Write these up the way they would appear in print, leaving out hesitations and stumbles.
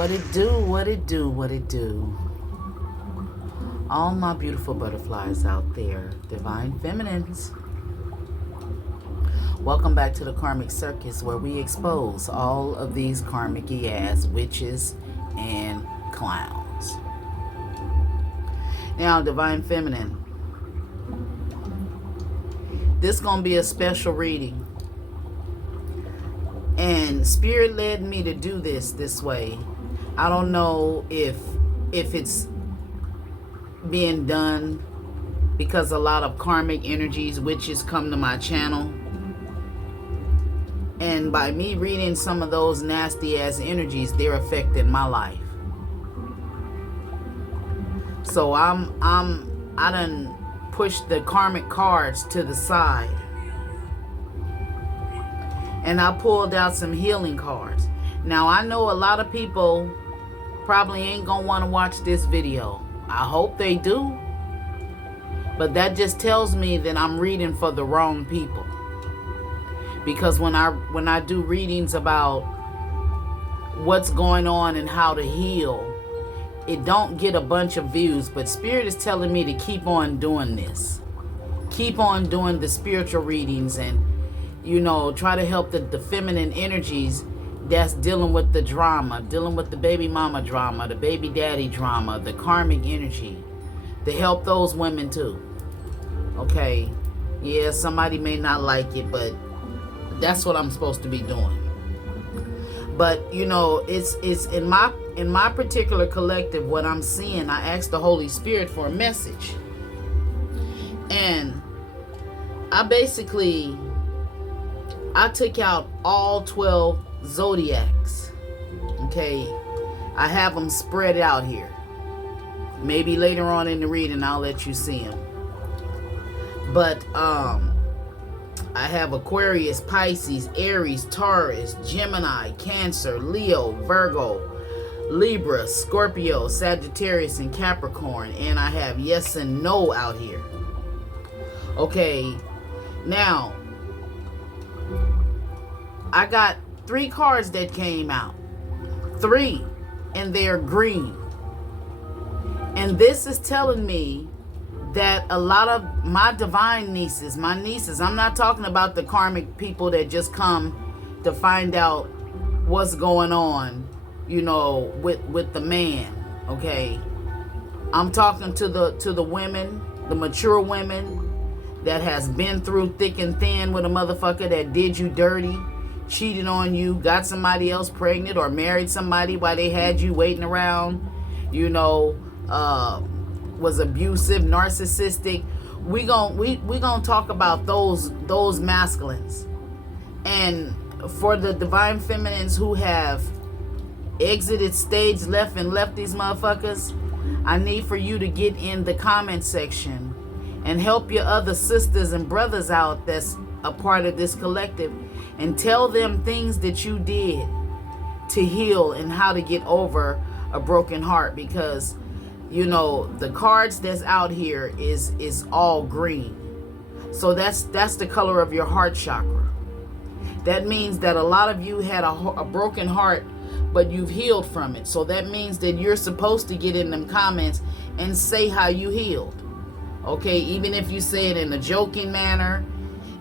What it do, what it do, what it do. All my beautiful butterflies out there, divine feminines. Welcome back to the Karmic Circus, where we expose all of these karmic-y ass witches and clowns. Now, divine feminine, this is gonna be a special reading, and Spirit led me to do this way. I don't know if it's being done because a lot of karmic energies, witches, come to my channel, and by me reading some of those nasty ass energies, they're affecting my life. So I done pushed the karmic cards to the side, and I pulled out some healing cards. Now, I know a lot of people probably ain't gonna want to watch this video. I hope they do, but that just tells me that I'm reading for the wrong people. Because when I do readings about what's going on and how to heal, it don't get a bunch of views, but Spirit is telling me to keep on doing this. Keep on doing the spiritual readings, and try to help the feminine energies that's dealing with the drama, dealing with the baby mama drama, the baby daddy drama, the karmic energy, to help those women too. Okay, yeah, somebody may not like it, but that's what I'm supposed to be doing. But it's in my particular collective, what I'm seeing, I asked the Holy Spirit for a message, and I took out all 12 zodiacs. Okay, I have them spread out here. Maybe later on in the reading I'll let you see them. But I have Aquarius, Pisces, Aries, Taurus, Gemini, Cancer, Leo, Virgo, Libra, Scorpio, Sagittarius, and Capricorn. And I have yes and no out here. Okay, now I got 3 cards that came out. 3, and they're green. And this is telling me that a lot of my divine nieces, I'm not talking about the karmic people that just come to find out what's going on, with the man, okay? I'm talking to the women, the mature women that has been through thick and thin with a motherfucker that did you dirty, cheated on you, got somebody else pregnant, or married somebody while they had you waiting around, was abusive, narcissistic. We gonna talk about those masculines. And for the divine feminines who have exited stage left and left these motherfuckers, I need for you to get in the comment section and help your other sisters and brothers out that's a part of this collective, and tell them things that you did to heal and how to get over a broken heart. Because the cards that's out here is all green. So that's the color of your heart chakra. That means that a lot of you had a broken heart, but you've healed from it. So that means that you're supposed to get in them comments and say how you healed. Okay, even if you say it in a joking manner,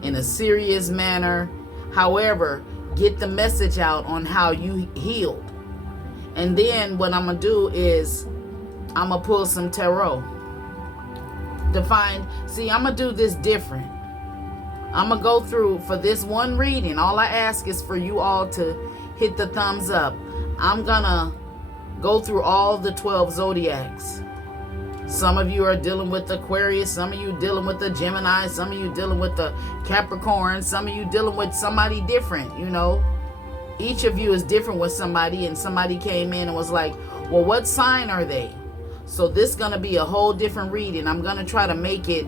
in a serious manner, however, get the message out on how you healed. And then what I'm gonna do is I'm gonna pull some tarot to find. See, I'm gonna do this different. I'm gonna go through for this one reading. All I ask is for you all to hit the thumbs up. I'm gonna go through all the 12 zodiacs. Some of you are dealing with Aquarius, some of you dealing with the Gemini, some of you dealing with the Capricorn, some of you dealing with somebody different, Each of you is different with somebody, and somebody came in and was like, well, what sign are they? So this is going to be a whole different reading. I'm going to try to make it,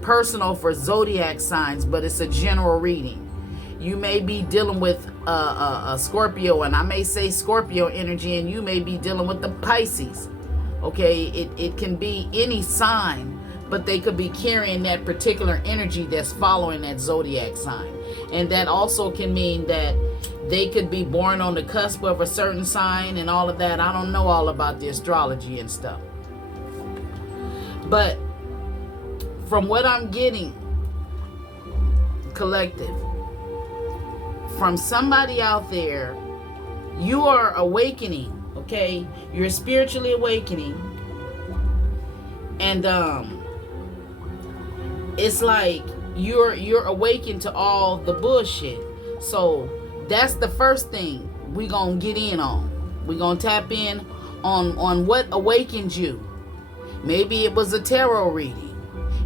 personal for zodiac signs, but it's a general reading. You may be dealing with a Scorpio, and I may say Scorpio energy, and you may be dealing with the Pisces. Okay, it can be any sign, but they could be carrying that particular energy that's following that zodiac sign. And that also can mean that they could be born on the cusp of a certain sign and all of that. I don't know all about the astrology and stuff. But from what I'm getting, collective, from somebody out there, you are awakening, okay? You're spiritually awakening. And it's like you're awakened to all the bullshit. So that's the first thing we gonna get in on. We gonna tap in on what awakened you. Maybe it was a tarot reading.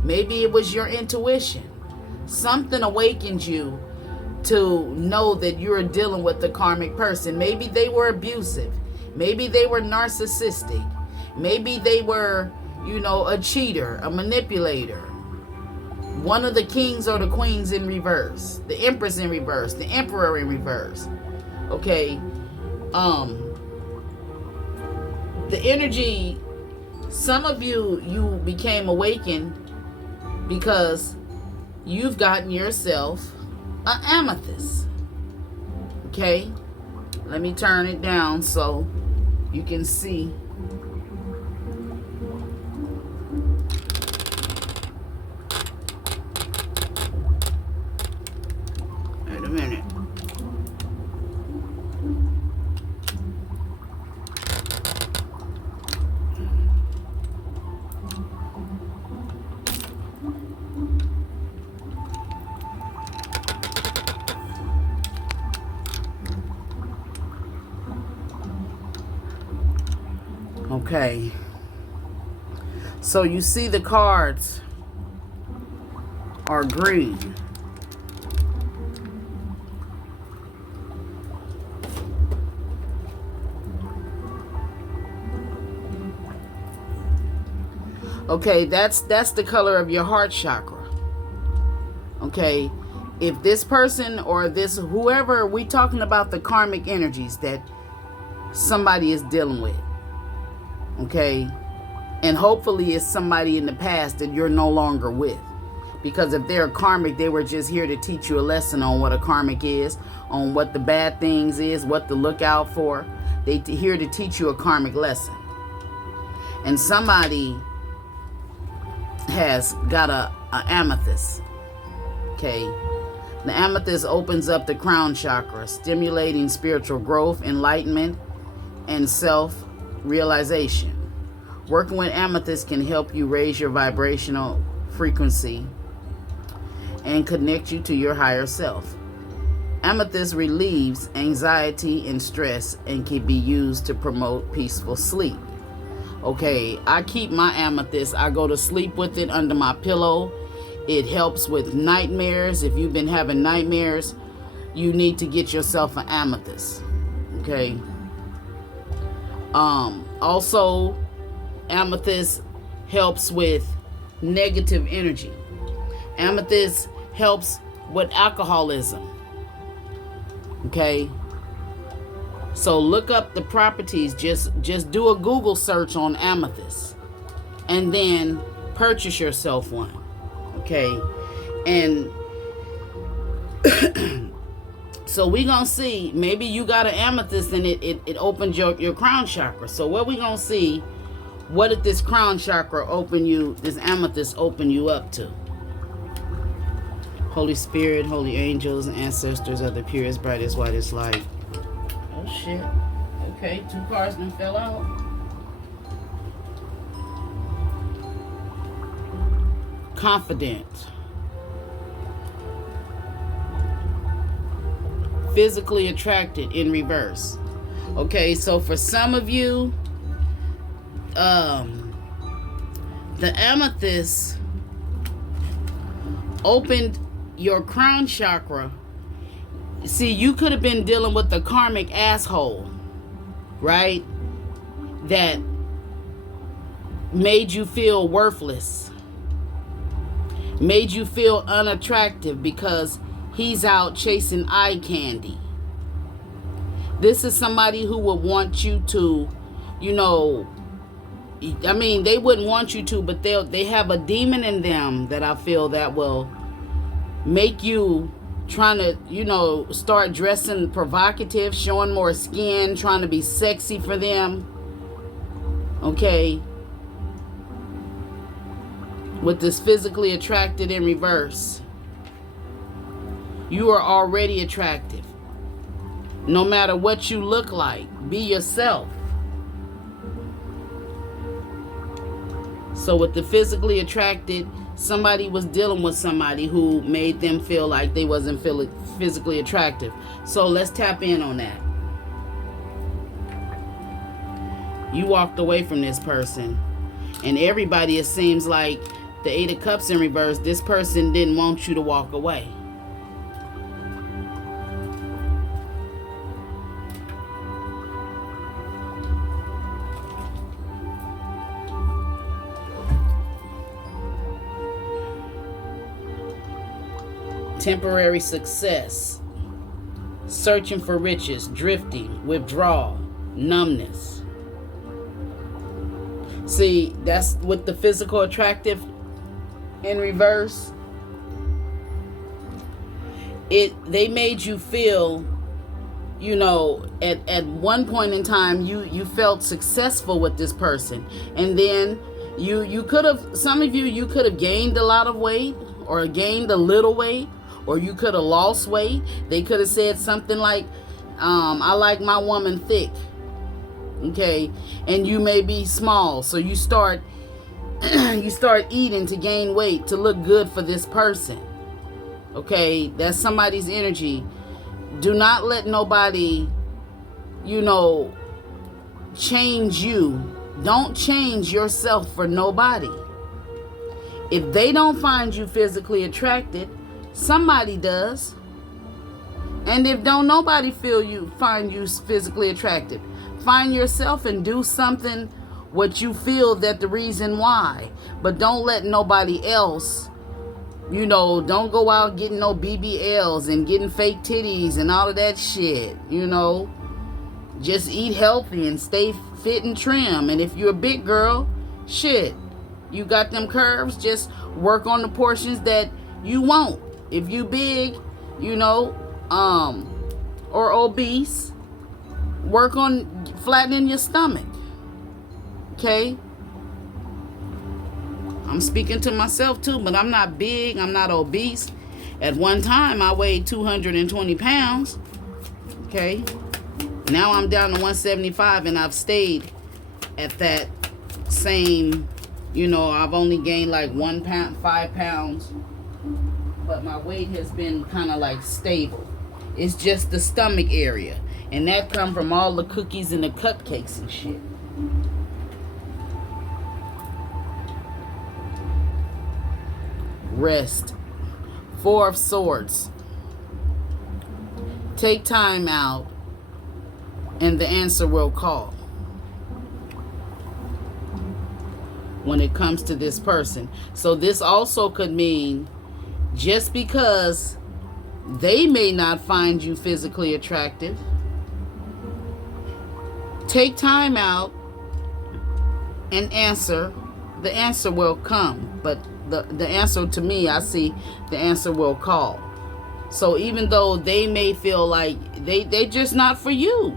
Maybe it was your intuition. Something awakened you to know that you're dealing with the karmic person. Maybe they were abusive. Maybe they were narcissistic. Maybe they were, a cheater, a manipulator. One of the kings or the queens in reverse. The empress in reverse. The emperor in reverse. Okay. The energy, some of you became awakened because you've gotten yourself an amethyst. Okay. Let me turn it down so you can see. Wait a minute. Okay, so you see the cards are green. Okay, that's the color of your heart chakra. Okay, if this person or this whoever, we talking about the karmic energies that somebody is dealing with. Okay, and hopefully it's somebody in the past that you're no longer with, because if they're karmic, they were just here to teach you a lesson on what a karmic is, on what the bad things is, what to look out for. They're here to teach you a karmic lesson. And somebody has got a amethyst. Okay, the amethyst opens up the crown chakra, stimulating spiritual growth, enlightenment, and self-realization. Working with amethyst can help you raise your vibrational frequency and connect you to your higher self. Amethyst relieves anxiety and stress and can be used to promote peaceful sleep. Okay, I keep my amethyst. I go to sleep with it under my pillow. It helps with nightmares. If you've been having nightmares, you need to get yourself an amethyst. Okay. Also, amethyst helps with negative energy. Amethyst helps with alcoholism. Okay. So look up the properties. Just do a Google search on amethyst and then purchase yourself one. Okay. And so we gonna see, maybe you got an amethyst and it opens your crown chakra. So what we gonna see, what did this crown chakra this amethyst open you up to? Holy Spirit, holy angels, and ancestors of the purest, brightest, whitest light. Oh shit. Okay, 2 cards done fell out. Confident. Physically attracted in reverse. Okay, so for some of you, the amethyst opened your crown chakra. See, you could have been dealing with the karmic asshole, right? That made you feel worthless, made you unnatural unattractive because he's out chasing eye candy. This is somebody who would want you to, I mean, they wouldn't want you to, but they have a demon in them that I feel that will make you trying to, you know, start dressing provocative, showing more skin, trying to be sexy for them. Okay. With this physically attracted in reverse. You are already attractive. No matter what you look like, be yourself. So with the physically attracted, somebody was dealing with somebody who made them feel like they wasn't physically attractive. So let's tap in on that. You walked away from this person. And everybody, it seems like the Eight of Cups in reverse, this person didn't want you to walk away. Temporary success, searching for riches, drifting, withdrawal, numbness. See, that's with the physical attractive in reverse. They made you feel, you know, at one point in time you felt successful with this person, and then you could have, some of you could have gained a lot of weight or gained a little weight, or you could have lost weight. They could have said something like, I like my woman thick. Okay, and you may be small, so you start eating to gain weight to look good for this person. Okay, that's somebody's energy. Do not let nobody, you know, change you. Don't change yourself for nobody. If they don't find you physically attracted, somebody does. And if don't nobody find you physically attractive, find yourself and do something what you feel that the reason why. But don't let nobody else, you know, don't go out getting no BBLs and getting fake titties and all of that shit, you know. Just eat healthy and stay fit and trim. And if you're a big girl, shit, you got them curves, just work on the portions that you want. If you big, you know, or obese, work on flattening your stomach. Okay? I'm speaking to myself too, but I'm not big, I'm not obese. At one time, I weighed 220 pounds. Okay? Now I'm down to 175, and I've stayed at that same, you know, I've only gained like 1 pound, 5 pounds. But my weight has been kind of like stable. It's just the stomach area. And that come from all the cookies and the cupcakes and shit. Rest. Four of Swords. Take time out and the answer will call. When it comes to this person. So this also could mean, just because they may not find you physically attractive, take time out and answer. The answer will come. But the answer to me, I see the answer will call. So even though they may feel like they just not for you.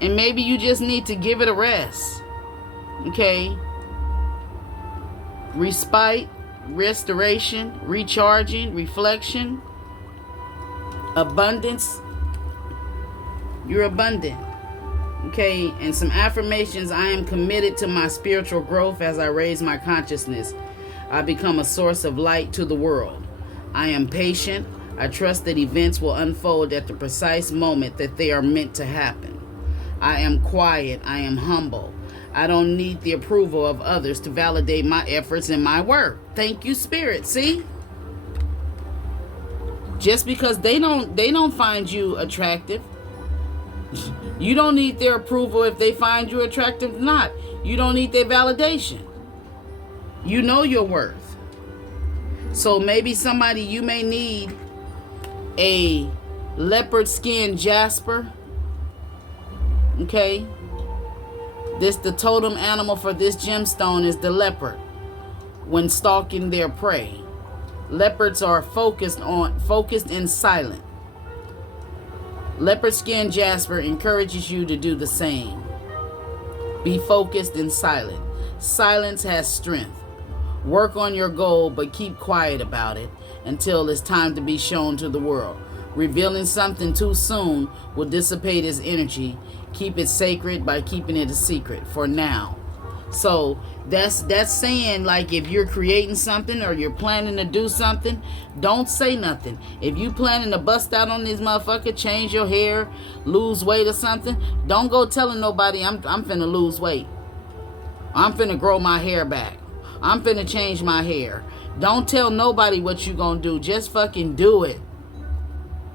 And maybe you just need to give it a rest. Okay? Respite, restoration, recharging, reflection, abundance. You're abundant. Okay, and some affirmations. I am committed to my spiritual growth as I raise my consciousness. I become a source of light to the world. I am patient. I trust that events will unfold at the precise moment that they are meant to happen. I am quiet. I am humble. I don't need the approval of others to validate my efforts and my work. Thank you, Spirit. See? Just because they don't find you attractive, you don't need their approval if they find you attractive or not. You don't need their validation. You know your worth. So maybe somebody, you may need a leopard skin jasper. Okay? The totem animal for this gemstone is the leopard when stalking their prey. Leopards are focused and silent. Leopard skin jasper encourages you to do the same. Be focused and silent. Silence has strength. Work on your goal, but keep quiet about it until it's time to be shown to the world. Revealing something too soon will dissipate its energy. Keep it sacred by keeping it a secret for now. So that's saying, like, if you're creating something or you're planning to do something, don't say nothing. If you planning to bust out on this motherfucker, change your hair, lose weight or something, don't go telling nobody I'm finna lose weight. I'm finna grow my hair back. I'm finna change my hair. Don't tell nobody what you gonna do. Just fucking do it.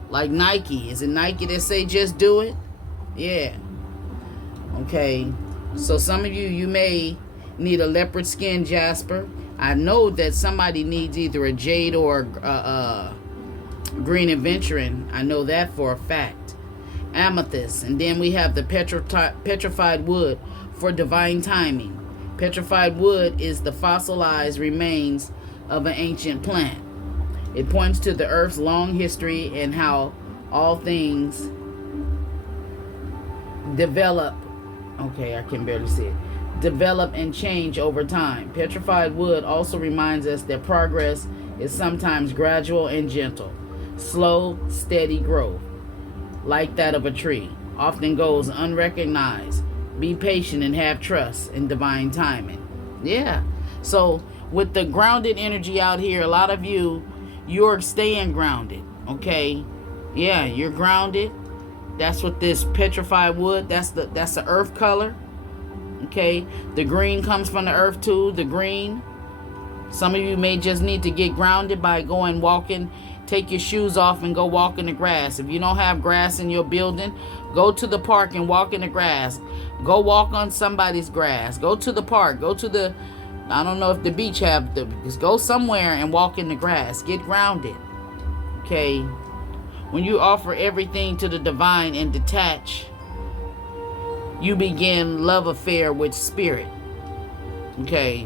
Like Nike. Is it Nike that say just do it? Yeah. Okay. So some of you may need a leopard skin jasper. I know that somebody needs either a jade or a green aventurine. I know that for a fact. Amethyst. And then we have the petrified wood for divine timing. Petrified wood is the fossilized remains of an ancient plant. It points to the earth's long history and how all things develop. Okay, I can barely see it. Develop and change over time. Petrified wood also reminds us that progress is sometimes gradual and gentle. Slow, steady growth, like that of a tree, often goes unrecognized. Be patient and have trust in divine timing. Yeah. So with the grounded energy out here, a lot of you're staying grounded. Okay. Yeah, you're grounded. That's what this petrified wood, that's the earth color. Okay. The green comes from the earth too. The green. Some of you may just need to get grounded by going walking. Take your shoes off and go walk in the grass. If you don't have grass in your building, go to the park and walk in the grass. Go walk on somebody's grass. Go to the park. Go to the, I don't know if the beach have the, just go somewhere and walk in the grass. Get grounded. Okay. When you offer everything to the divine and detach, you begin love affair with spirit. Okay.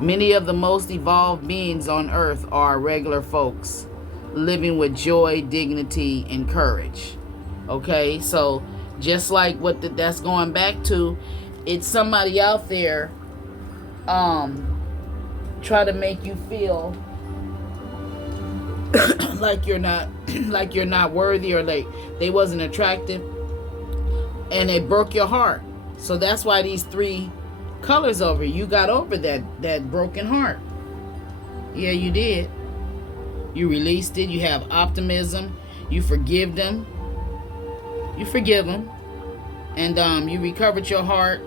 Many of the most evolved beings on earth are regular folks living with joy, dignity, and courage. Okay, so just like what that's going back to, it's somebody out there try to make you feel like you're not worthy, or like they wasn't attractive, and it broke your heart. So that's why these three colors over, you got over that broken heart. Yeah, you did. You released it. You have optimism. You forgive them. And you recovered your heart,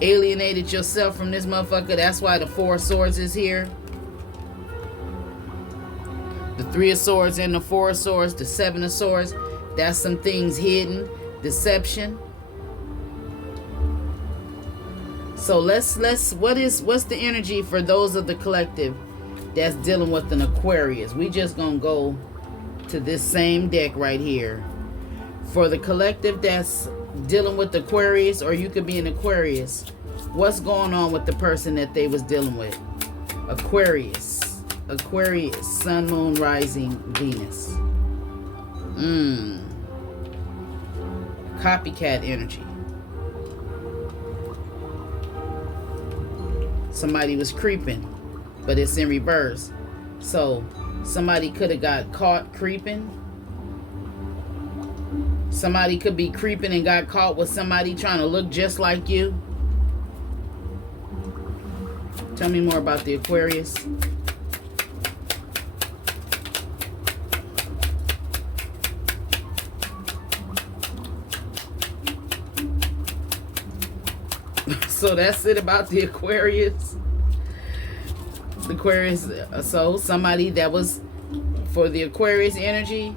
alienated yourself from this motherfucker. That's why the Four of Swords is here. The Three of Swords and the Four of Swords, the Seven of Swords. That's some things hidden, deception. So what's the energy for those of the collective that's dealing with an Aquarius? We just gonna go to this same deck right here. For the collective that's dealing with Aquarius, or you could be an Aquarius, what's going on with the person that they was dealing with? Aquarius, Sun, Moon, Rising, Venus. Copycat energy. Somebody was creeping, but it's in reverse. So somebody could have got caught creeping. Somebody could be creeping and got caught with somebody trying to look just like you. Tell me more about the Aquarius. So that's it about the Aquarius. The Aquarius, so somebody that was for the Aquarius energy.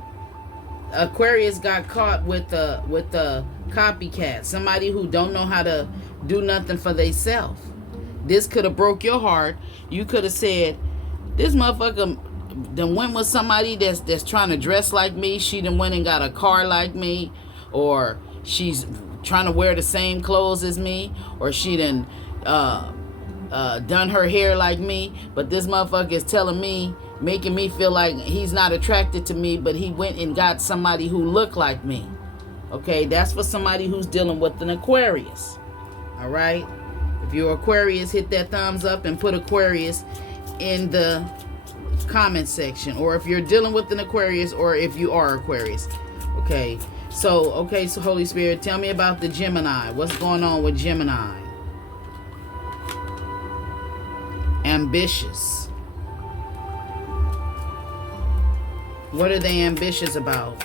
Aquarius got caught with the copycat. Somebody who don't know how to do nothing for themselves. This could have broke your heart. You could have said, this motherfucker done went with somebody that's trying to dress like me. She done went and got a car like me, or she's trying to wear the same clothes as me, or she done done her hair like me, but this motherfucker is telling me, making me feel like he's not attracted to me, but he went and got somebody who looked like me. Okay, that's for somebody who's dealing with an Aquarius. All right, if you're Aquarius, hit that thumbs up and put Aquarius in the comment section, or if you're dealing with an Aquarius, or if you are Aquarius. Okay, so Holy Spirit, tell me about the Gemini. What's going on with Gemini? Ambitious. What are they ambitious about?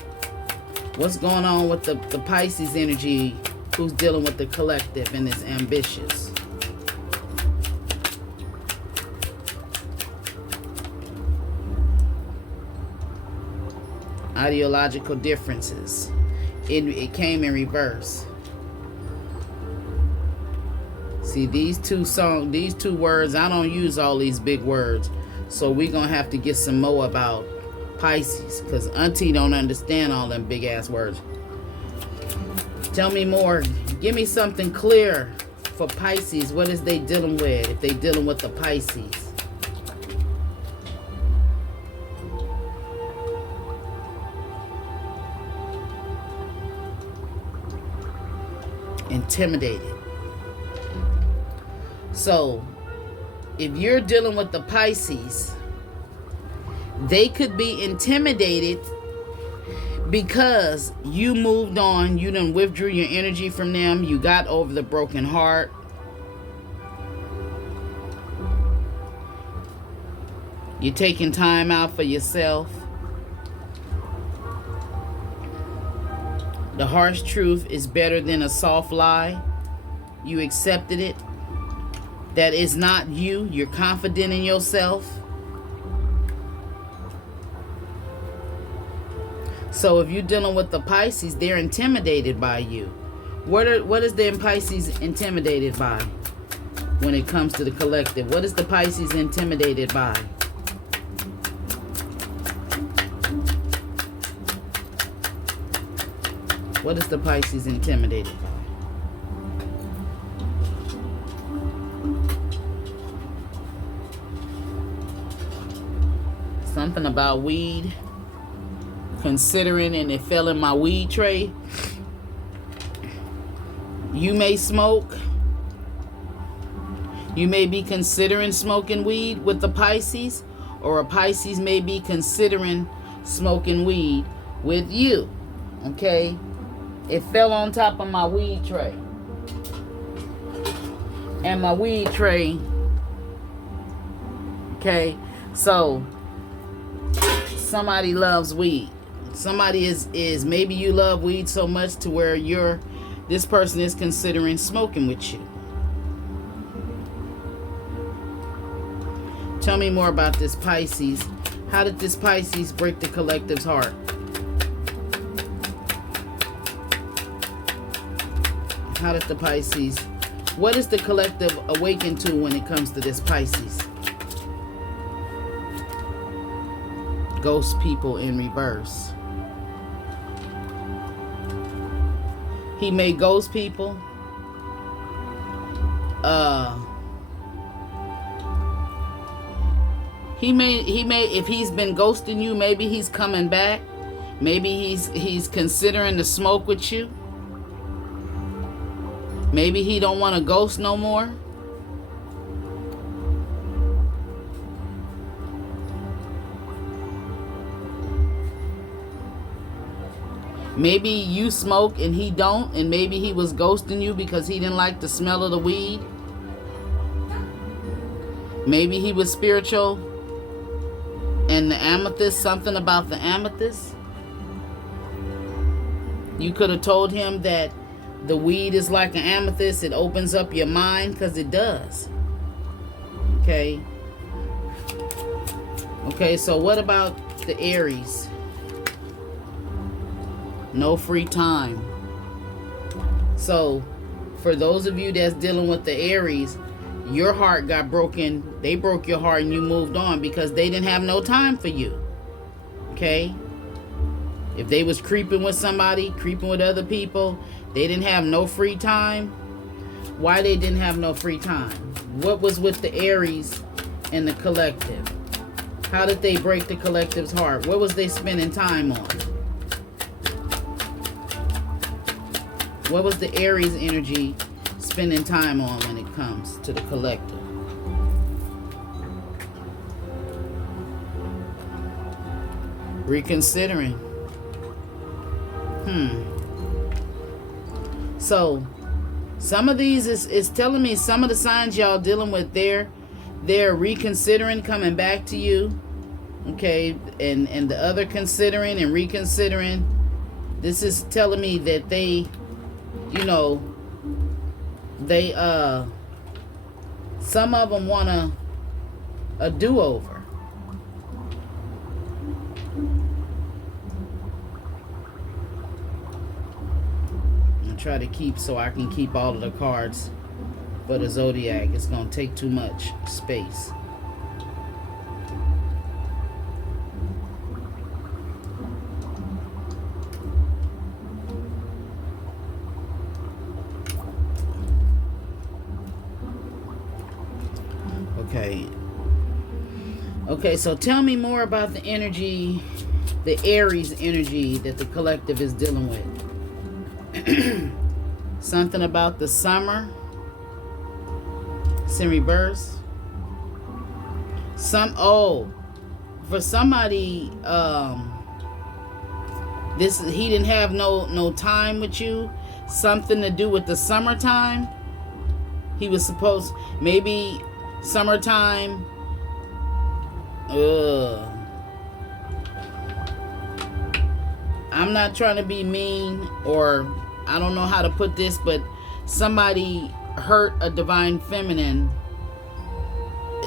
What's going on with the Pisces energy, who's dealing with the collective and is ambitious? Ideological differences. It came in reverse. See, these two words, I don't use all these big words. So we're going to have to get some more about Pisces, because Auntie don't understand all them big ass words. Tell me more. Give me something clear for Pisces. What is they dealing with if they dealing with the Pisces? Intimidated. So if you're dealing with the Pisces, they could be intimidated because you moved on. You done withdrew your energy from them. You got over the broken heart. You're taking time out for yourself. The harsh truth is better than a soft lie. You accepted it. That is not you. You're confident in yourself. So if you're dealing with the Pisces, they're intimidated by you. What is the Pisces intimidated by when it comes to the collective? What is the Pisces intimidated by? What is the Pisces intimidated by? Something about weed. Considering, and it fell in my weed tray. You may smoke. You may be considering smoking weed with the Pisces, or a Pisces may be considering smoking weed with you. Okay? It fell on top of my weed tray. And my weed tray, okay, so somebody loves weed. Somebody is maybe you love weed so much to where this person is considering smoking with you. Tell me more about this Pisces. How did this Pisces break the collective's heart? How did the Pisces, what is the collective awakened to when it comes to this Pisces? Ghost people in reverse. He may ghost people. He may if he's been ghosting you, maybe he's coming back. Maybe he's considering to smoke with you. Maybe he don't want to ghost no more. Maybe you smoke and he don't, and maybe he was ghosting you because he didn't like the smell of the weed. Maybe he was spiritual and the amethyst, something about the amethyst. You could have told him that the weed is like an amethyst. It opens up your mind, because it does. Okay. Okay, so what about the Aries? No free time. So, for those of you that's dealing with the Aries, your heart got broken. They broke your heart and you moved on because they didn't have no time for you. Okay? If they was creeping with somebody, creeping with other people, they didn't have no free time. Why they didn't have no free time? What was with the Aries and the collective? How did they break the collective's heart? What was they spending time on? What was the Aries energy spending time on when it comes to the collective? Reconsidering. So some of these is telling me some of the signs y'all dealing with, they're reconsidering coming back to you. Okay, and the other considering and reconsidering. This is telling me that they, you know, they some of them want a do-over. Try to keep so I can keep all of the cards for the zodiac. It's gonna take too much space. Okay, so tell me more about the energy, the Aries energy that the collective is dealing with. Something about the summer. It's in reverse. For somebody, he didn't have no time with you. Something to do with the summertime. He was supposed, maybe summertime. I'm not trying to be mean, or I don't know how to put this, but somebody hurt a divine feminine.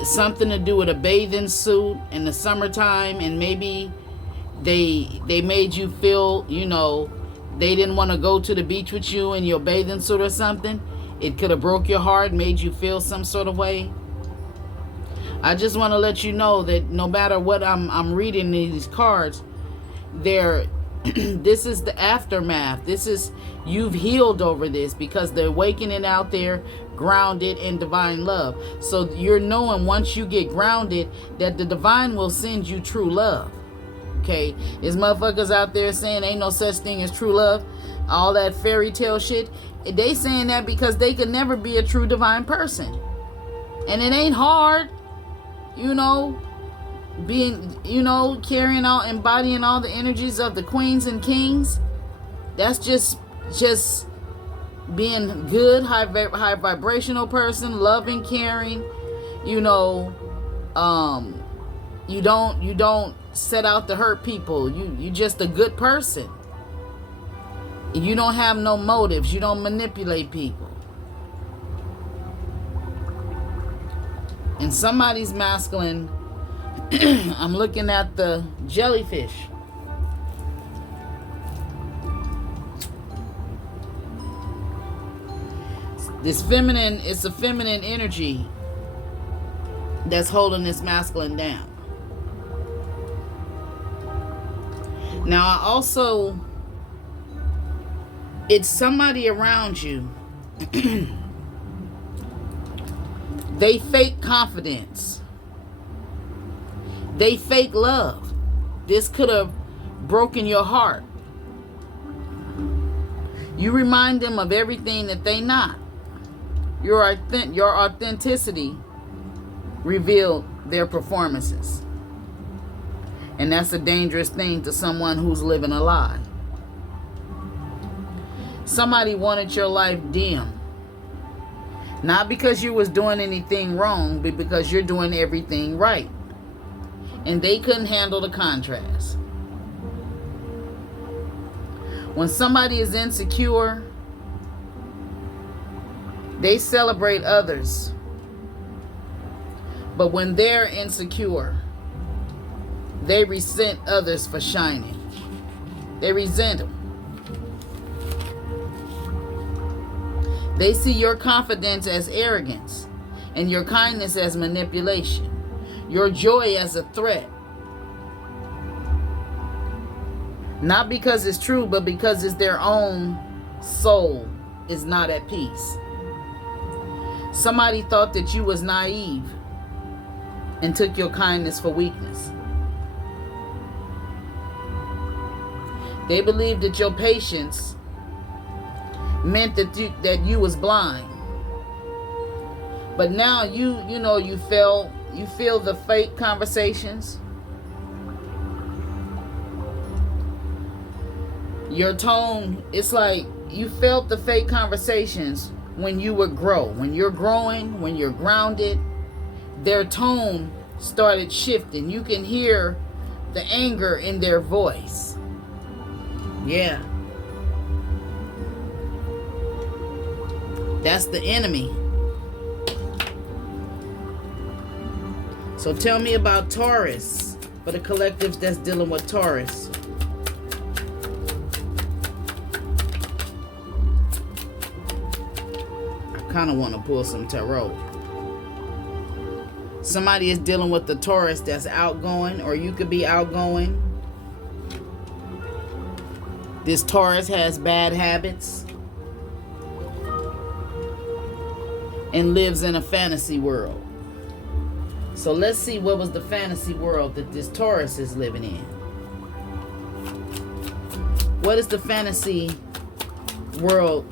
Something to do with a bathing suit in the summertime, and maybe they made you feel, you know, they didn't want to go to the beach with you in your bathing suit or something. It could have broke your heart, made you feel some sort of way. I just want to let you know that no matter what I'm reading these cards, this is the aftermath. This is, you've healed over this, because the awakening out there, grounded in divine love. So you're knowing once you get grounded that the divine will send you true love. Okay, there's motherfuckers out there saying ain't no such thing as true love, all that fairy tale shit. They saying that because they could never be a true divine person, and it ain't hard, you know, being, you know, carrying out, embodying all the energies of the queens and kings. That's just being good, high vibrational person, loving, caring. You know, you don't set out to hurt people. You just a good person. You don't have no motives. You don't manipulate people. And somebody's masculine. I'm looking at the jellyfish. This feminine, it's a feminine energy that's holding this masculine down. Now, I also, it's somebody around you. They fake confidence. They fake love. This could have broken your heart. You remind them of everything that they not. Your authenticity revealed their performances. And that's a dangerous thing to someone who's living a lie. Somebody wanted your life dim. Not because you was doing anything wrong, but because you're doing everything right. And they couldn't handle the contrast. When somebody is insecure, they celebrate others. But when they're insecure, they resent others for shining. They resent them. They see your confidence as arrogance and your kindness as manipulation. Your joy as a threat. Not because it's true, but because it's their own soul is not at peace. Somebody thought that you was naive and took your kindness for weakness. They believed that your patience meant that you was blind. But now you feel the fake conversations. Your tone, it's like you felt the fake conversations when you would grow. When you're growing, when you're grounded, their tone started shifting. You can hear the anger in their voice. Yeah. That's the enemy. So tell me about Taurus, for the collectives that's dealing with Taurus. I kind of want to pull some tarot. Somebody is dealing with the Taurus that's outgoing, or you could be outgoing. This Taurus has bad habits and lives in a fantasy world. So let's see what was the fantasy world that this Taurus is living in. What is the fantasy world?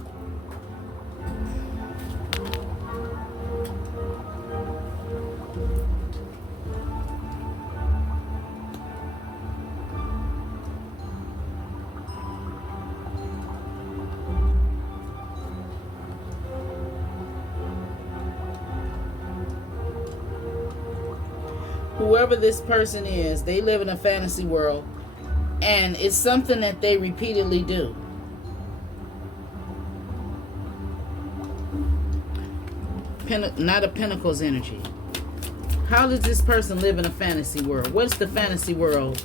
Whoever this person is, they live in a fantasy world, and it's something that they repeatedly do. Knight of Pentacles energy. How does this person live in a fantasy world? What's the fantasy world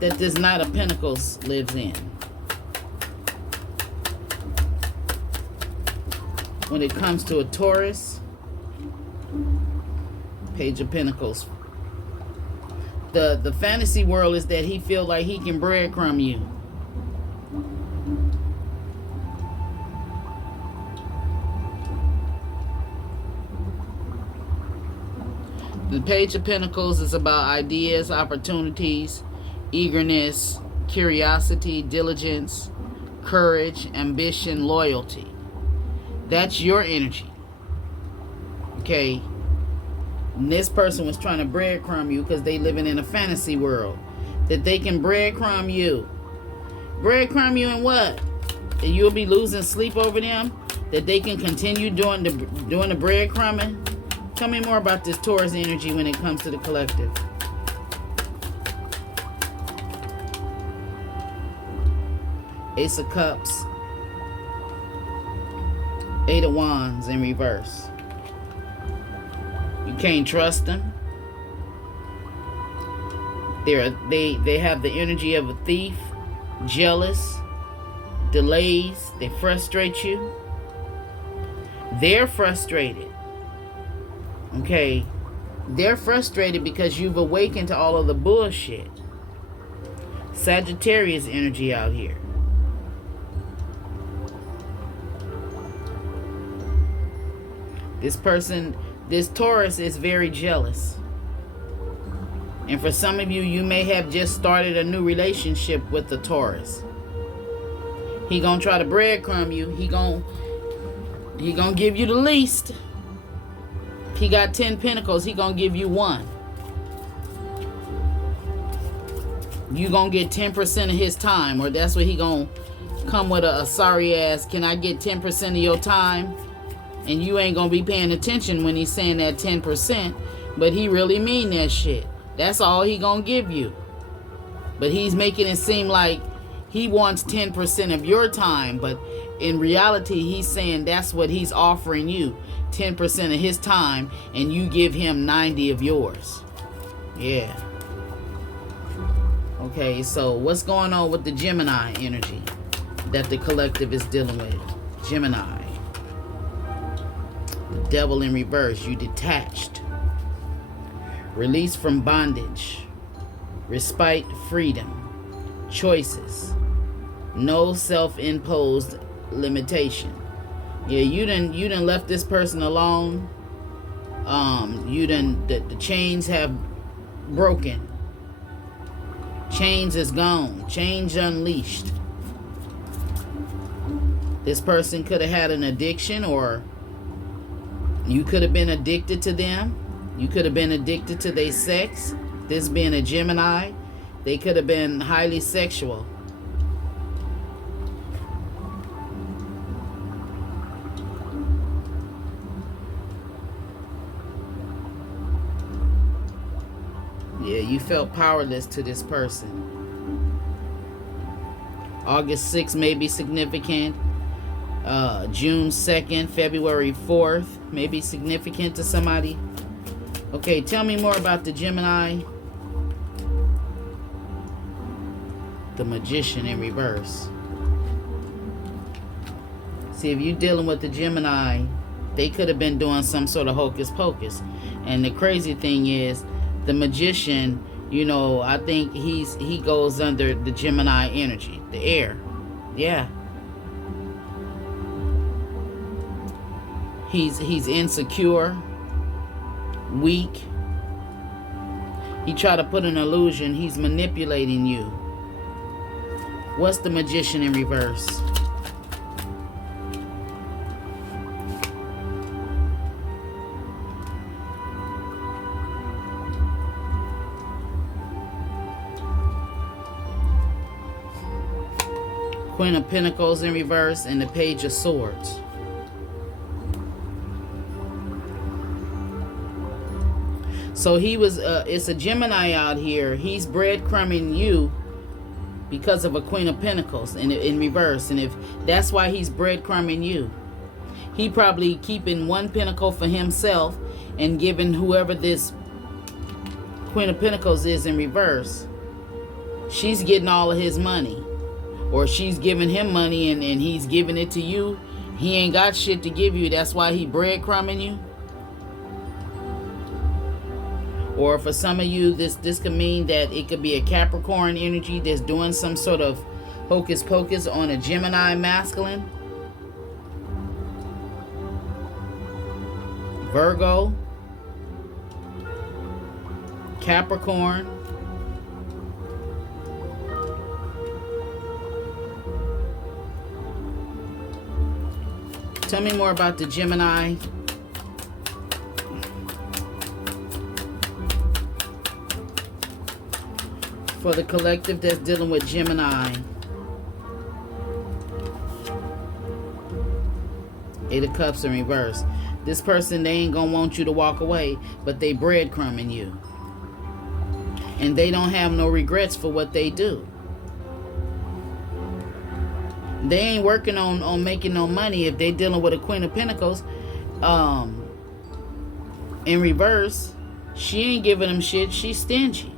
that this Knight of Pentacles lives in? When it comes to a Taurus, Page of Pentacles. The fantasy world is that he feels like he can breadcrumb you. The Page of Pentacles is about ideas, opportunities, eagerness, curiosity, diligence, courage, ambition, loyalty. That's your energy. Okay? And this person was trying to breadcrumb you because they living in a fantasy world. That they can breadcrumb you. Breadcrumb you in what? That you'll be losing sleep over them? That they can continue doing the breadcrumbing? Tell me more about this Taurus energy when it comes to the collective. Ace of Cups. Eight of Wands in reverse. You can't trust them. They have the energy of a thief, jealous, delays. They frustrate you. They're frustrated. Okay, they're frustrated because you've awakened to all of the bullshit. Sagittarius energy out here. This person, this Taurus is very jealous. And for some of you, you may have just started a new relationship with the Taurus. He gonna try to breadcrumb you. He gonna give you the least. He got 10 pentacles, he gonna give you 1. You gonna get 10% of his time, or that's what he gonna come with a sorry ass, can I get 10% of your time? And you ain't gonna be paying attention when he's saying that 10%, but he really mean that shit. That's all he gonna give you. But he's making it seem like he wants 10% of your time, but in reality, he's saying that's what he's offering you. 10% of his time, and you give him 90 of yours. Yeah. Okay, so what's going on with the Gemini energy that the collective is dealing with? Gemini. The Devil in reverse. You detached. Release from bondage. Respite freedom. Choices. No self-imposed limitation. Yeah, you done left this person alone. The chains have broken. Chains is gone. Chains unleashed. This person could have had an addiction, or you could have been addicted to them. You could have been addicted to their sex. This being a Gemini, they could have been highly sexual. Yeah, you felt powerless to this person. August 6th may be significant. June 2nd, February 4th may be significant to somebody. Okay, tell me more about the Gemini. The Magician in reverse. See, if you're dealing with the Gemini, they could have been doing some sort of hocus pocus. And the crazy thing is, the Magician, you know, I think he goes under the Gemini energy, the air. Yeah. He's insecure, weak. He try to put an illusion. He's manipulating you. What's the Magician in reverse? Queen of Pentacles in reverse and the Page of Swords. So he was, it's a Gemini out here. He's breadcrumbing you because of a Queen of Pentacles in reverse. And if that's why he's breadcrumbing you, he probably keeping one pentacle for himself and giving whoever this Queen of Pentacles is in reverse, she's getting all of his money. Or she's giving him money and he's giving it to you. He ain't got shit to give you. That's why he breadcrumbing you. Or for some of you, this could mean that it could be a Capricorn energy that's doing some sort of hocus pocus on a Gemini masculine. Virgo. Capricorn. Tell me more about the Gemini. For the collective that's dealing with Gemini. Eight of Cups in reverse. This person, they ain't gonna want you to walk away, but they breadcrumbing you. And they don't have no regrets for what they do. They ain't working on making no money if they dealing with a Queen of Pentacles. In reverse, she ain't giving them shit. She's stingy.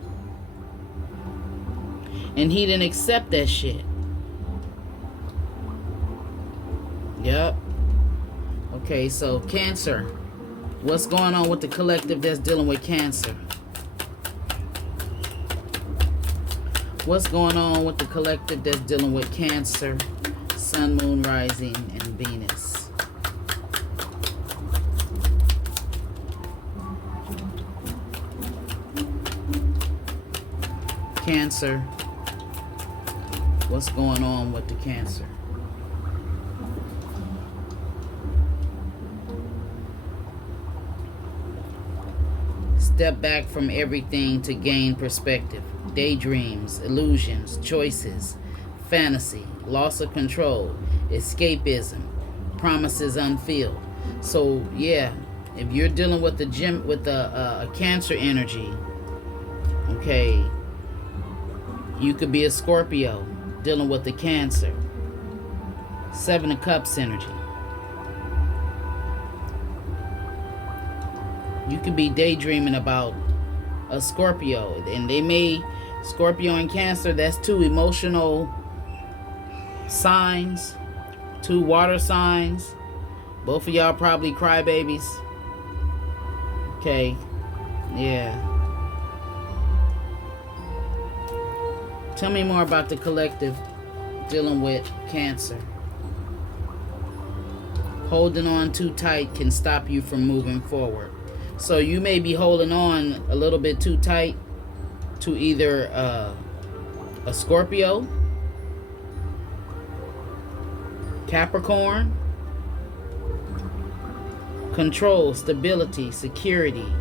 And he didn't accept that shit. Yep. Okay, so Cancer. What's going on with the collective that's dealing with Cancer? What's going on with the collective that's dealing with Cancer, Sun, Moon, Rising, and Venus? Cancer. What's going on with the Cancer? Step back from everything to gain perspective. Daydreams, illusions, choices, fantasy, loss of control, escapism, promises unfilled. So yeah, if you're dealing with a Cancer energy, okay, you could be a Scorpio dealing with the Cancer. Seven of Cups energy. You could be daydreaming about a Scorpio, and they may, Scorpio and Cancer, that's two emotional signs, two water signs. Both of y'all probably crybabies. Okay, yeah. Tell me more about the collective dealing with Cancer. Holding on too tight can stop you from moving forward. So you may be holding on a little bit too tight to either a Scorpio, Capricorn. Control, stability, security.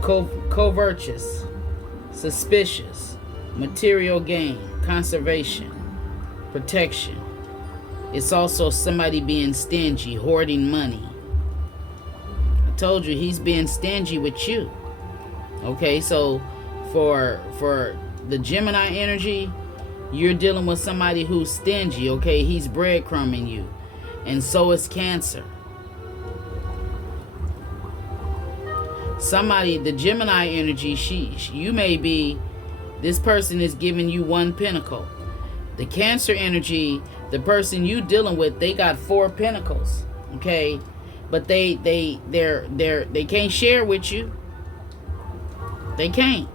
Covetous, suspicious, material gain, conservation, protection. It's also somebody being stingy, hoarding money. I told you he's being stingy with you. Okay, so for the Gemini energy, you're dealing with somebody who's stingy. Okay, he's breadcrumbing you, and so is Cancer. Somebody, the Gemini energy, you may be, this person is giving you 1 pentacle. The Cancer energy, the person you dealing with, they got 4 pentacles. Okay, but they can't share with you. They can't.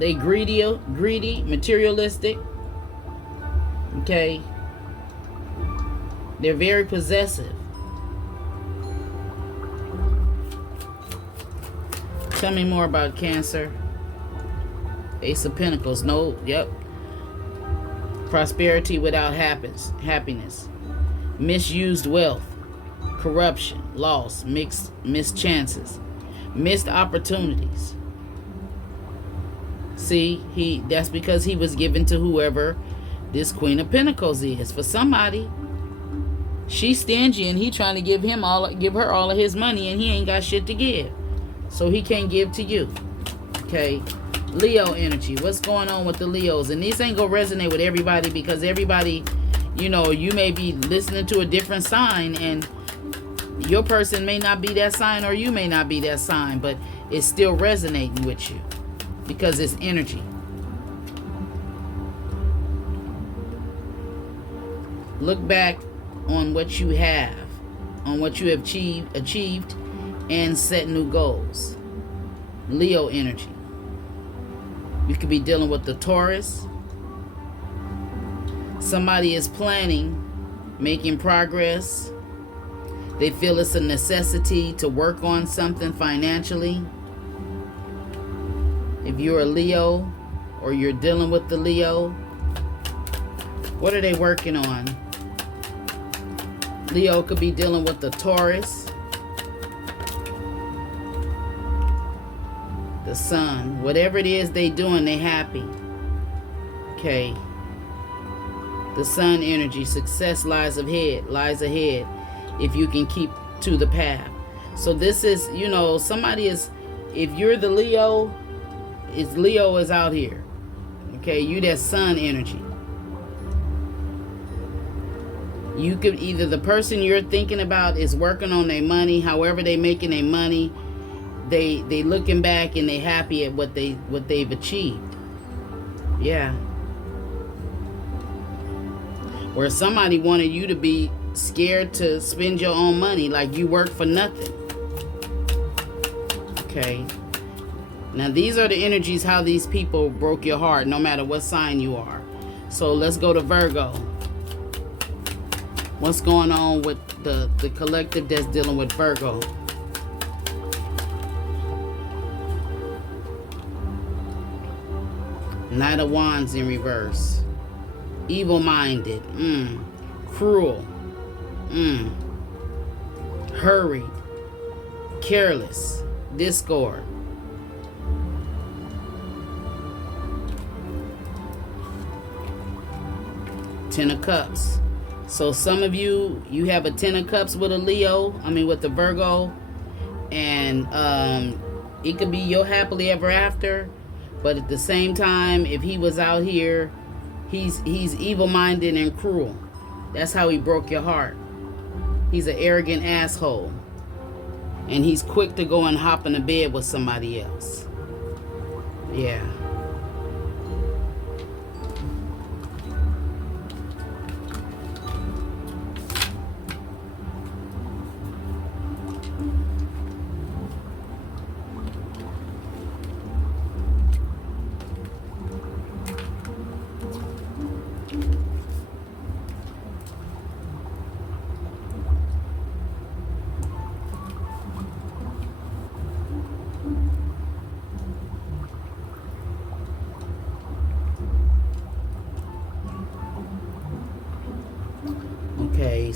They greedy, materialistic. Okay, they're very possessive. Tell me more about Cancer. Ace of Pentacles. No, yep. Prosperity without happiness. Misused wealth. Corruption. Loss. Missed chances. Missed opportunities. See, that's because he was given to whoever this Queen of Pentacles is. For somebody, she's stingy and he trying to give her all of his money, and he ain't got shit to give. So he can't give to you. Okay. Leo energy. What's going on with the Leos? And these ain't gonna resonate with everybody, because everybody, you may be listening to a different sign, and your person may not be that sign, or you may not be that sign, but it's still resonating with you because it's energy. Look back on what you have, on what you have achieved, and set new goals. Leo energy. You could be dealing with the Taurus. Somebody is planning, making progress. They feel it's a necessity to work on something financially. If you're a Leo, or you're dealing with the Leo, what are they working on? Leo could be dealing with the Taurus, the Sun. Whatever it is they doing, they happy. Okay. The Sun energy. Success lies ahead if you can keep to the path. So this is, somebody is, if you're the Leo, Leo is out here. Okay, you that Sun energy. You could, either the person you're thinking about is working on their money, however they making their money, they looking back and they happy at what they've achieved. Yeah. Where somebody wanted you to be scared to spend your own money, like you work for nothing. Okay. Now these are the energies, how these people broke your heart, no matter what sign you are. So let's go to Virgo. What's going on with the collective that's dealing with Virgo? Knight of Wands in reverse. Evil-minded. Cruel. Hurried. Careless. Discord. Ten of Cups. So some of you have a Ten of Cups with a Leo, with the Virgo, and it could be your happily ever after, but at the same time, if he was out here, he's evil-minded and cruel. That's how he broke your heart. He's an arrogant asshole, and he's quick to go and hop in the bed with somebody else. Yeah.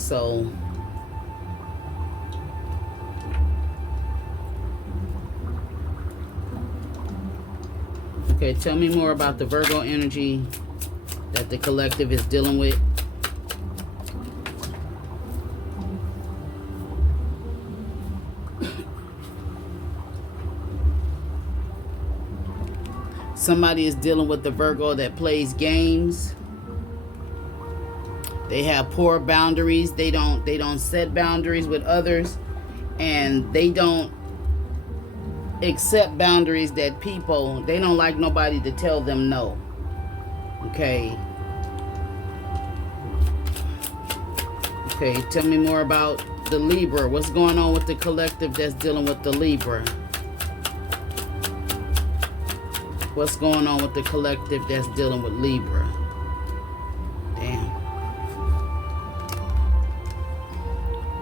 so okay, tell me more about the Virgo energy that the collective is dealing with. Somebody is dealing with the Virgo that plays games. They have poor boundaries. They don't set boundaries with others, and they don't accept boundaries that people, they don't like nobody to tell them no. Okay. Okay, tell me more about the Libra. What's going on with the collective that's dealing with the Libra? What's going on with the collective that's dealing with Libra? Damn.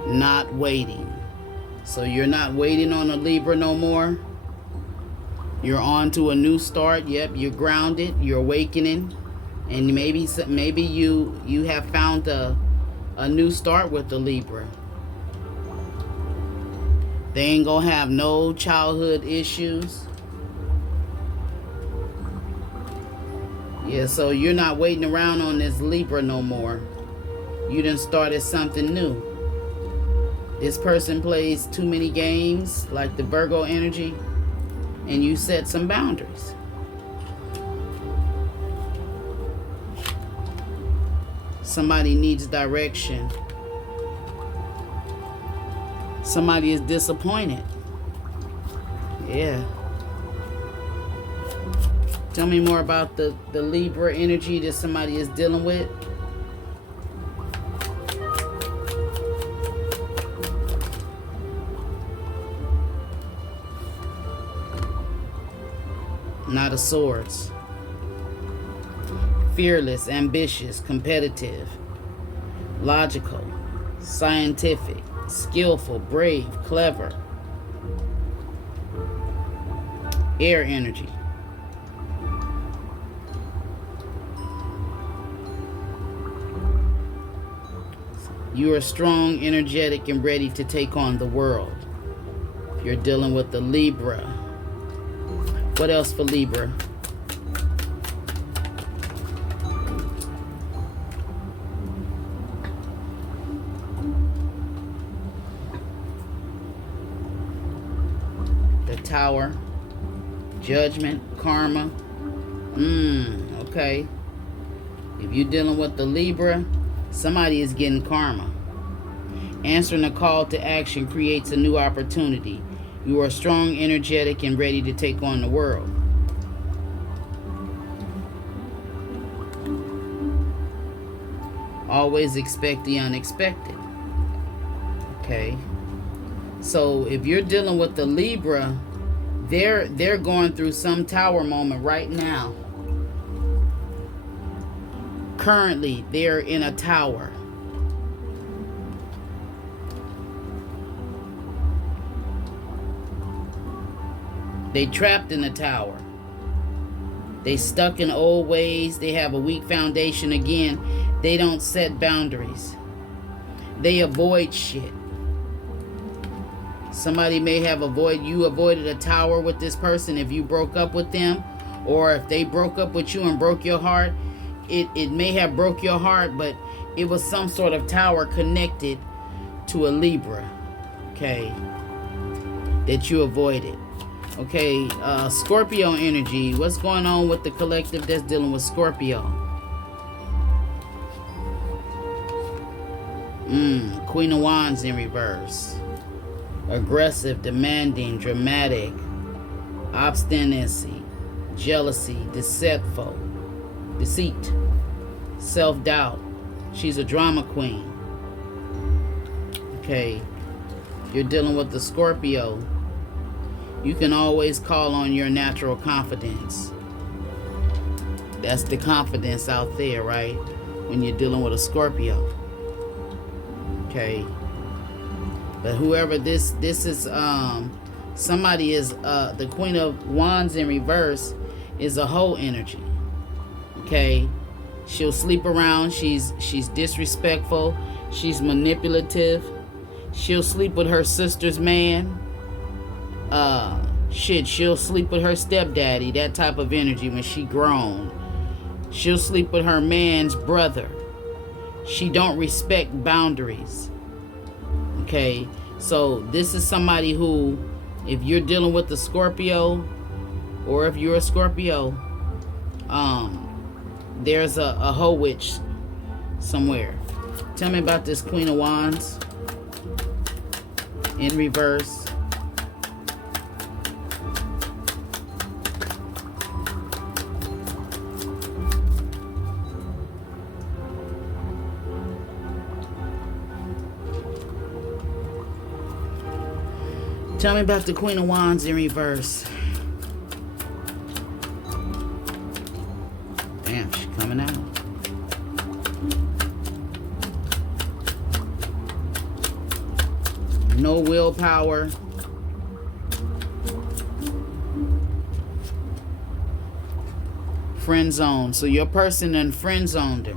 Not waiting. So you're not waiting on a Libra no more. You're on to a new start. Yep, you're grounded. You're awakening. And maybe you have found a new start with the Libra. They ain't gonna have no childhood issues. Yeah, so you're not waiting around on this Libra no more. You done started something new. This person plays too many games, like the Virgo energy, and you set some boundaries. Somebody needs direction. Somebody is disappointed. Yeah. Tell me more about the Libra energy that somebody is dealing with. Knight of Swords. Fearless, ambitious, competitive, logical, scientific, skillful, brave, clever. Air energy. You are strong, energetic, and ready to take on the world. You're dealing with the Libra. What else for Libra? The Tower. Judgment. Karma. Okay. If you're dealing with the Libra, somebody is getting karma. Answering a call to action creates a new opportunity. You are strong, energetic, and ready to take on the world. Always expect the unexpected. Okay. So if you're dealing with the Libra, they're going through some tower moment right now. Currently, they're in a tower. They trapped in a tower. They stuck in old ways. They have a weak foundation again. They don't set boundaries. They avoid shit. Somebody may have avoided a tower with this person if you broke up with them, or if they broke up with you and broke your heart. It may have broke your heart, but it was some sort of tower connected to a Libra, okay, that you avoided. Okay, Scorpio energy. What's going on with the collective that's dealing with Scorpio? Queen of Wands in reverse. Aggressive, demanding, dramatic, obstinacy, jealousy, deceitful, deceit, self-doubt. She's a drama queen. Okay, you're dealing with the Scorpio. You can always call on your natural confidence. That's the confidence out there, right? When you're dealing with a Scorpio. Okay. But whoever this is, somebody is, the Queen of Wands in reverse is a whole energy. Okay. She'll sleep around. She's disrespectful. She's manipulative. She'll sleep with her sister's man. She'll sleep with her stepdaddy. That type of energy when she grown. She'll sleep with her man's brother. She don't respect boundaries. Okay, so this is somebody who, if you're dealing with a Scorpio, or if you're a Scorpio, there's a hoe witch somewhere. Tell me about this Queen of Wands in reverse. Tell me about the Queen of Wands in reverse. Damn, she's coming out. No willpower. Friend zone. So your person done friend zoned her.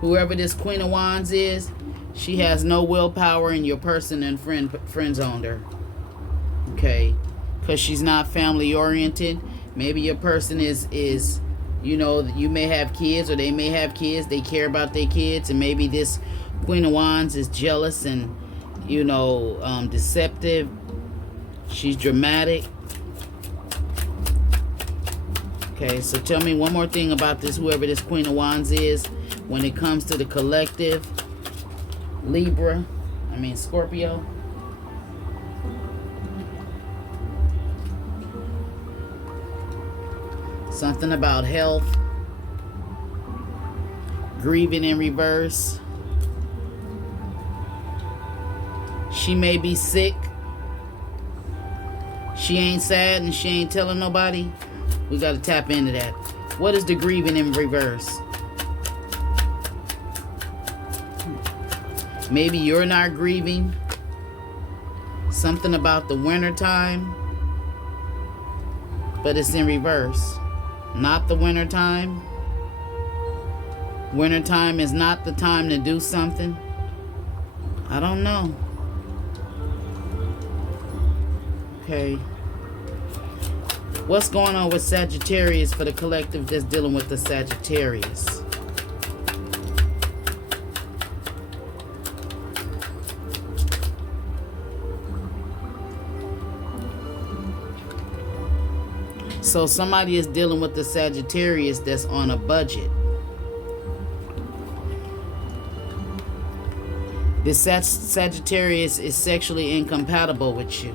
Whoever this Queen of Wands is, she has no willpower, and your person done friend zoned her. Okay, because she's not family oriented. Maybe your person is, you know, you may have kids, or they may have kids. They care about their kids, and maybe this Queen of Wands is jealous and, you know, deceptive. She's dramatic. Okay, so tell me one more thing about this, whoever this Queen of Wands is, when it comes to the collective. Scorpio. Something about health. Grieving in reverse. She may be sick. She ain't sad and she ain't telling nobody. We got to tap into that. What is the grieving in reverse? Maybe you're not grieving. Something about the winter time. But it's in reverse. Not the winter time. Winter time is not the time to do something. I don't know. Okay. What's going on with Sagittarius for the collective that's dealing with the Sagittarius? So somebody is dealing with the Sagittarius that's on a budget. This Sagittarius is sexually incompatible with you.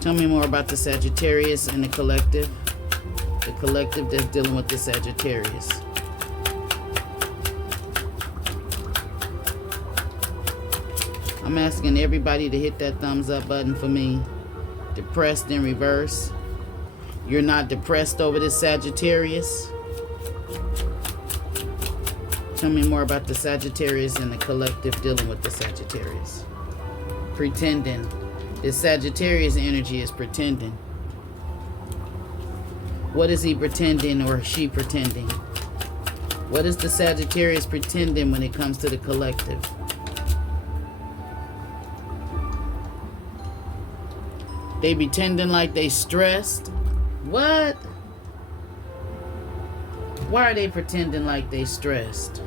Tell me more about the Sagittarius and the collective. The collective that's dealing with the Sagittarius. I'm asking everybody to hit that thumbs up button for me. Depressed in reverse. You're not depressed over this Sagittarius. Tell me more about the Sagittarius and the collective dealing with the Sagittarius. Pretending. This Sagittarius energy is pretending. What is he pretending or she pretending? What is the Sagittarius pretending when it comes to the collective? They pretending like they stressed. What? Why are they pretending like they stressed?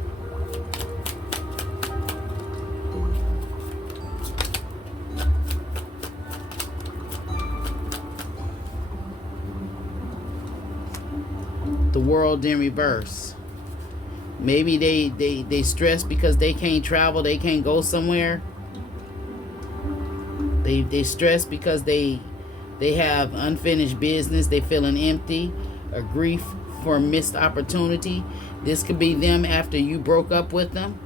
The world in reverse. Maybe they stress because they can't travel, they can't go somewhere. They stress because they have unfinished business, they feeling empty, or grief for missed opportunity. This could be them after you broke up with them,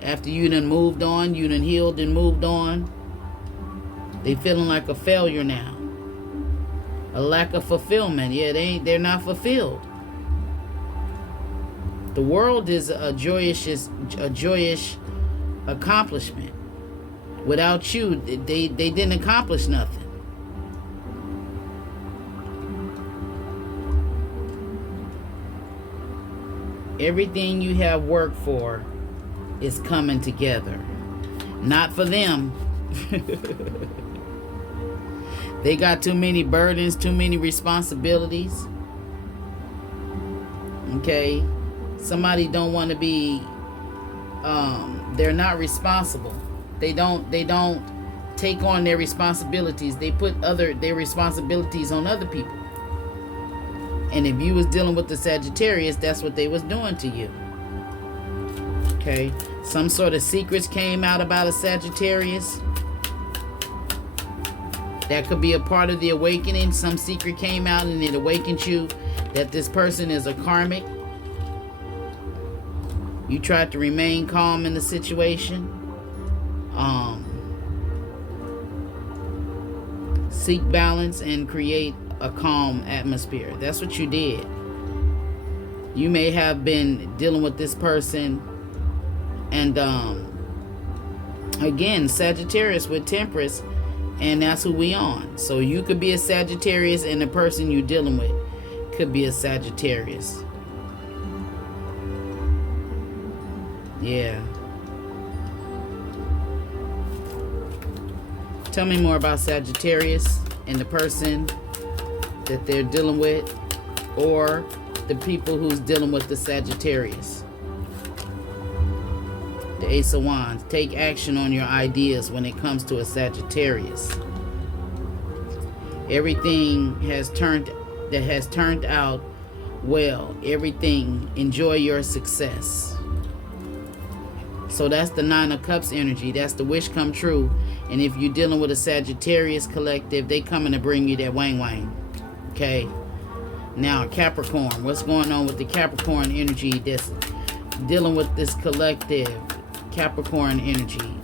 after you done moved on, you done healed and moved on. They feeling like a failure now, a lack of fulfillment. Yeah, they're not fulfilled. The world is a joyous accomplishment. Without you, they didn't accomplish nothing. Everything you have worked for is coming together. Not for them. They got too many burdens, too many responsibilities. Okay? Somebody don't want to be, they're not responsible. They don't take on their responsibilities. They put their responsibilities on other people. And if you was dealing with the Sagittarius, that's what they was doing to you. Okay? Some sort of secrets came out about a Sagittarius. That could be a part of the awakening. Some secret came out and it awakened you that this person is a karmic. You tried to remain calm in the situation. Seek balance and create a calm atmosphere. That's what you did. You may have been dealing with this person, and again, Sagittarius with Temperance, and that's who we on. So you could be a Sagittarius, and the person you're dealing with could be a Sagittarius. Yeah. Tell me more about Sagittarius and the person that they're dealing with, or the people who's dealing with the Sagittarius. The Ace of Wands. Take action on your ideas when it comes to a Sagittarius. Everything has turned out well. Everything. Enjoy your success. So that's the Nine of Cups energy. That's the wish come true. And if you're dealing with a Sagittarius collective, they coming to bring you that wang wang. Okay. Now Capricorn. What's going on with the Capricorn energy that's dealing with this collective Capricorn energy?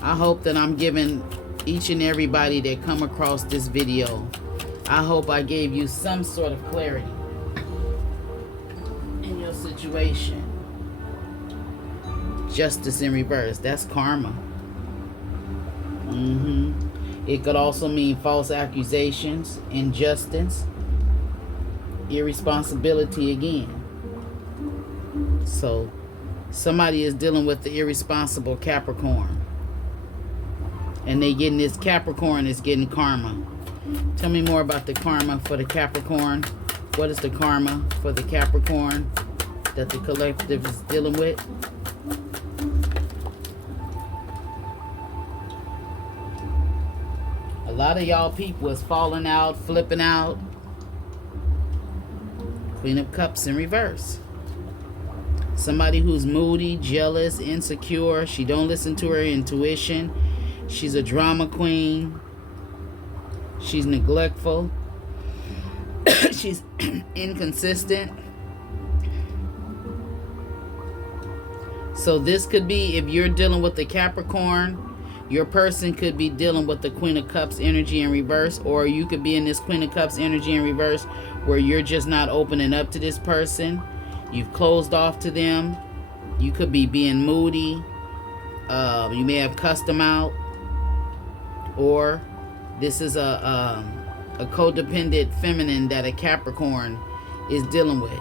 I hope that I'm giving each and everybody that come across this video, I hope I gave you some sort of clarity in your situation. Justice in reverse. That's karma. It could also mean false accusations, injustice, irresponsibility again. So somebody is dealing with the irresponsible Capricorn, and they getting this Capricorn is getting karma. Tell me more about the karma for the Capricorn. What is the karma for the Capricorn that the collective is dealing with? A lot of y'all people is falling out, flipping out. Queen of Cups in reverse. Somebody who's moody, jealous, insecure. She don't listen to her intuition. She's a drama queen. She's neglectful. She's inconsistent. So this could be, if you're dealing with the Capricorn, your person could be dealing with the Queen of Cups energy in reverse, or you could be in this Queen of Cups energy in reverse where you're just not opening up to this person. You've closed off to them. You could be being moody. You may have cussed them out. Or this is a codependent feminine that a Capricorn is dealing with.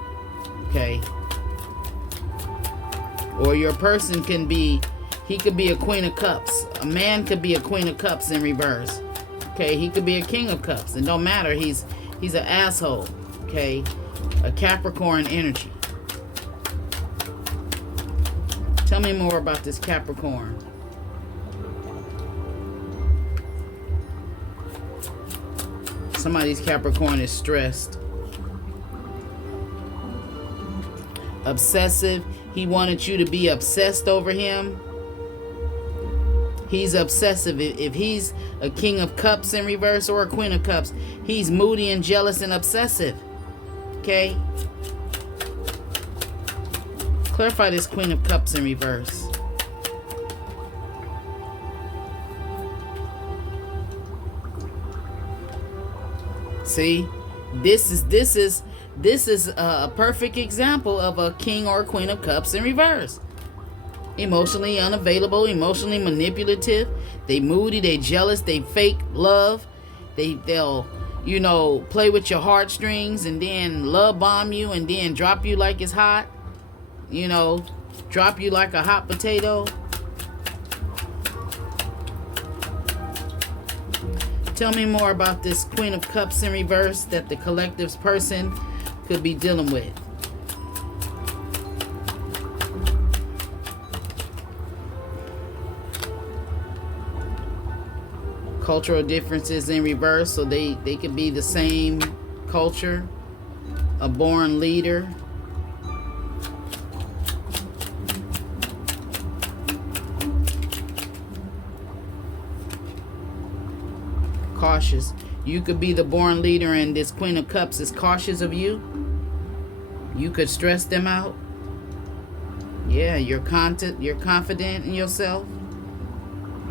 Okay? Or your person can be, he could be a Queen of Cups. A man could be a Queen of Cups in reverse. Okay? He could be a King of Cups. It don't matter. He's an asshole. Okay? A Capricorn energy. Tell me more about this Capricorn. Somebody's Capricorn is stressed. Obsessive. He wanted you to be obsessed over him. He's obsessive. If he's a King of Cups in reverse or a Queen of Cups, he's moody and jealous and obsessive. Okay? Clarify this Queen of Cups in reverse. See, this is a perfect example of a King or a Queen of Cups in reverse. Emotionally unavailable, emotionally manipulative. They moody, they jealous, they fake love. They'll you know, play with your heartstrings and then love bomb you and then drop you like it's hot. You know, drop you like a hot potato. Tell me more about this Queen of Cups in reverse that the collective's person could be dealing with. Cultural differences in reverse, so they could be the same culture. A born leader. Cautious. You could be the born leader and this Queen of Cups is cautious of you. You could stress them out. Yeah, you're confident in yourself.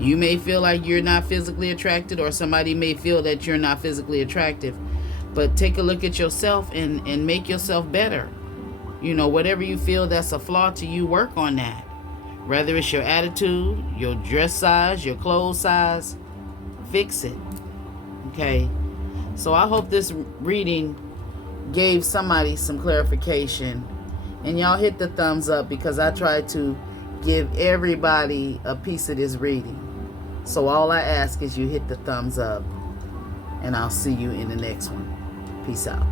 You may feel like you're not physically attracted, or somebody may feel that you're not physically attractive. But take a look at yourself and make yourself better. You know, whatever you feel that's a flaw to you, work on that. Whether it's your attitude, your dress size, your clothes size, fix it. Okay? So I hope this reading gave somebody some clarification. And y'all hit the thumbs up, because I try to give everybody a piece of this reading. So all I ask is you hit the thumbs up, and I'll see you in the next one. Peace out.